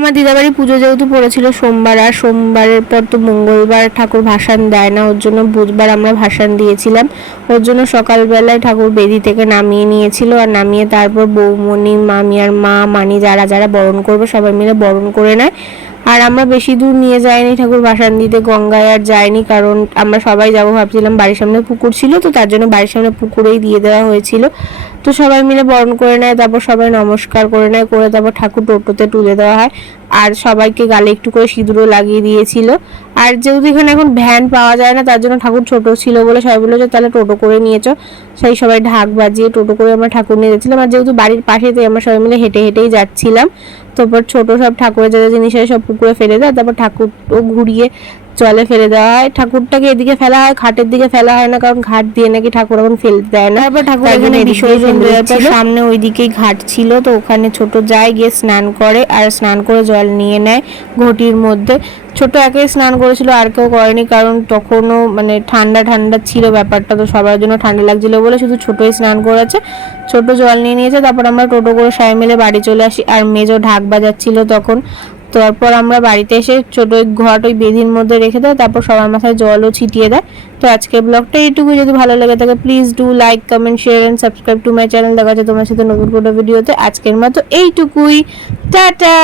আমার দিদাবাড়ি পুজো যেহেতু পড়েছিল সোমবার, আর সোমবারের পর তো মঙ্গলবার ঠাকুর ভাসান দেয় না, ওর জন্য বুধবার আমরা ভাসান দিয়েছিলাম। ওর জন্য সকালবেলায় ঠাকুর বেদি থেকে নামিয়ে নিয়েছিল, আর নামিয়ে তারপর বৌমণি, মামি আর মা মানি যারা যারা বরণ করবে সবাই মিলে বরণ করে নেয়। আর আমরা বেশি দূর নিয়ে যাইনি ঠাকুর ভাসান দিতে, গঙ্গায় আর যাইনি, কারণ আমরা সবাই যাবো ভাবছিলাম। বাড়ির সামনে পুকুর ছিল, তো তার জন্য বাড়ির সামনে পুকুরেই দিয়ে দেওয়া হয়েছিল। তো সবাই মিলে বরণ করে নেয়, তারপর সবাই নমস্কার করে নেয়, করে তারপর ঠাকুর টোটোতে তুলে দেওয়া হয়। আর সবাইকে গালে একটু করে সিঁদুরও লাগিয়ে দিয়েছিল। আর যেহেতু এখানে এখন ভ্যান পাওয়া যায় না, তার জন্য ঠাকুর ছোট ছিল বলে সবাই বললো যে তাহলে টোটো করে নিয়েছো। সেই সবাই ঢাক বাজিয়ে টোটো করে আমরা ঠাকুর নিয়ে যাচ্ছিলাম। আর যেহেতু বাড়ির পাশেতেই আমরা সবাই মিলে হেঁটে হেঁটেই যাচ্ছিলাম। তারপর ছোট সব ঠাকুরের যা যা জিনিস হয় সব পুকুরে ফেলে দেয়, তারপর ঠাকুরও ঘুরিয়ে জলে ফেলে দেওয়া হয়। ঠাকুরটাকে এদিকে ফেলা হয়, ঘাটের দিকে ফেলা হয় না, কারণ ঘাট দিয়ে নাকি ঠাকুর এখন ফেলতে দেয় না। তারপর ঠাকুর এখানে বিসর্জন দেওয়ার পর সামনে ওইদিকেই ঘাট ছিল, তো ওখানে ছোট যায় গিয়ে স্নান করে, আর স্নান করে জল নিয়ে নেয় ঘটির মধ্যে। ছোট একাই স্নান করেছিল, আর কেউ করেনি, কারণ তখনও মানে ঠান্ডা ঠান্ডা ছিল ব্যাপারটা, তো সবার জন্য ঠান্ডা লাগছিল বলে শুধু ছোটই স্নান করেছে। ছোট জল নিয়ে নিয়েছে, তারপর আমরা টোটো করে সবাই মিলে বাড়ি চলে আসি। আর মেজো ঢাক বাজাচ্ছিল তখন। তারপর আমরা বাড়িতে এসে ছোট ঘট ওই বেদির মধ্যে রেখে দেয়, তারপর সবার মাথায় জলও ছিটিয়ে দেয়। তো আজকের ব্লগটা এইটুকু। যদি ভালো লাগে থাকে please do like, comment, share and subscribe to my channel. দেখা যাচ্ছে তোমার সাথে নতুন কোনো ভিডিওতে। আজকের মতো এইটুকুই, টাটা।